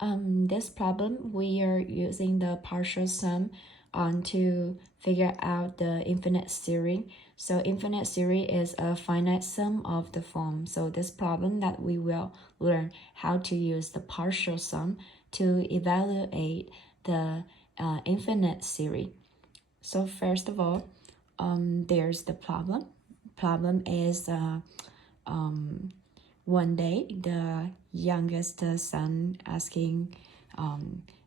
This problem, we are using the partial sum to figure out the infinite series. So infinite series is a finite sum of the form. So this problem that we will learn how to use the partial sum to evaluate the infinite series. So first of all, there's the problem. Problem is one day the youngest son asking,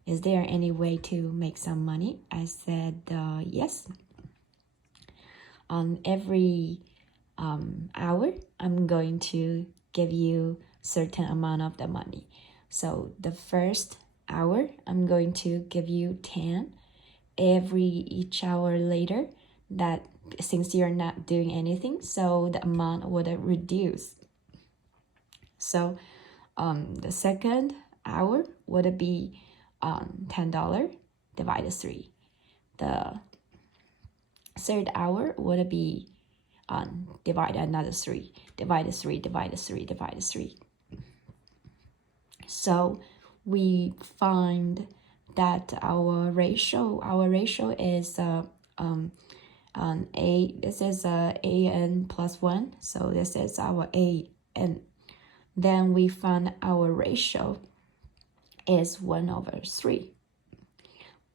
is there any way to make some money? I said yes. Every hour I'm going to give you certain amount of the money. So the first hour I'm going to give you 10. Each hour later, that since you're not doing anything, so the amount would reduce. So the second hour would be $10 divided 3. The third hour would be divide another 3, divided 3, divided 3, divided 3. So we find that our ratio is a, this is an plus 1, so this is our a, and then we find our ratio is 1/3.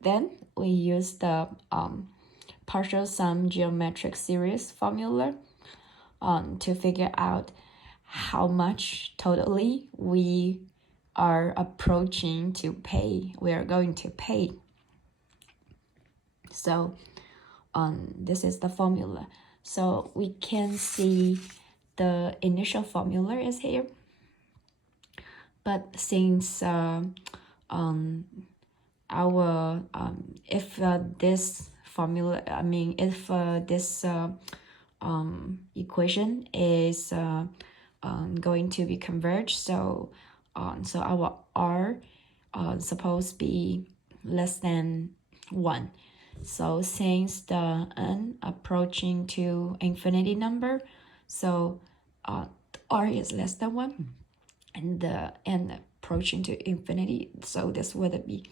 Then we use the partial sum geometric series formula to figure out how much totally we are approaching to pay, we are going to pay. So this is the formula. So we can see the initial formula is here. But since if this formula, if this equation is going to be converged, so our r supposed to be less than 1. So since the n approaching to infinity number, so r is less than 1, and the n approaching to infinity, so this would be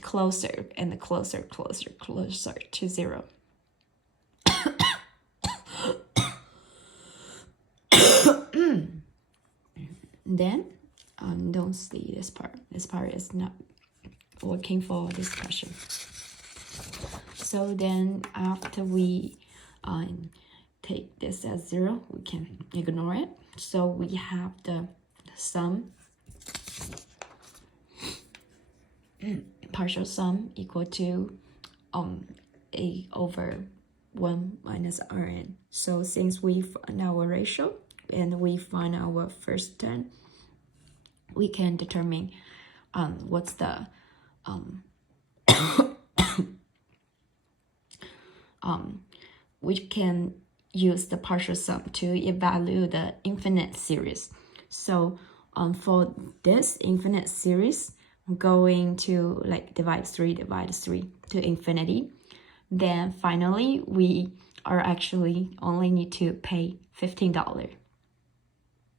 closer and closer to 0. Then don't see this part. This part is not working for this question. So then after we take this as 0, we can ignore it. So we have the sum, partial sum equal to a over 1 minus Rn. So since we find our ratio and we find our first term, we can determine what's the we can use the partial sum to evaluate the infinite series. So for this infinite series, I'm going to divide 3 to infinity. Then finally we are actually only need to pay $15.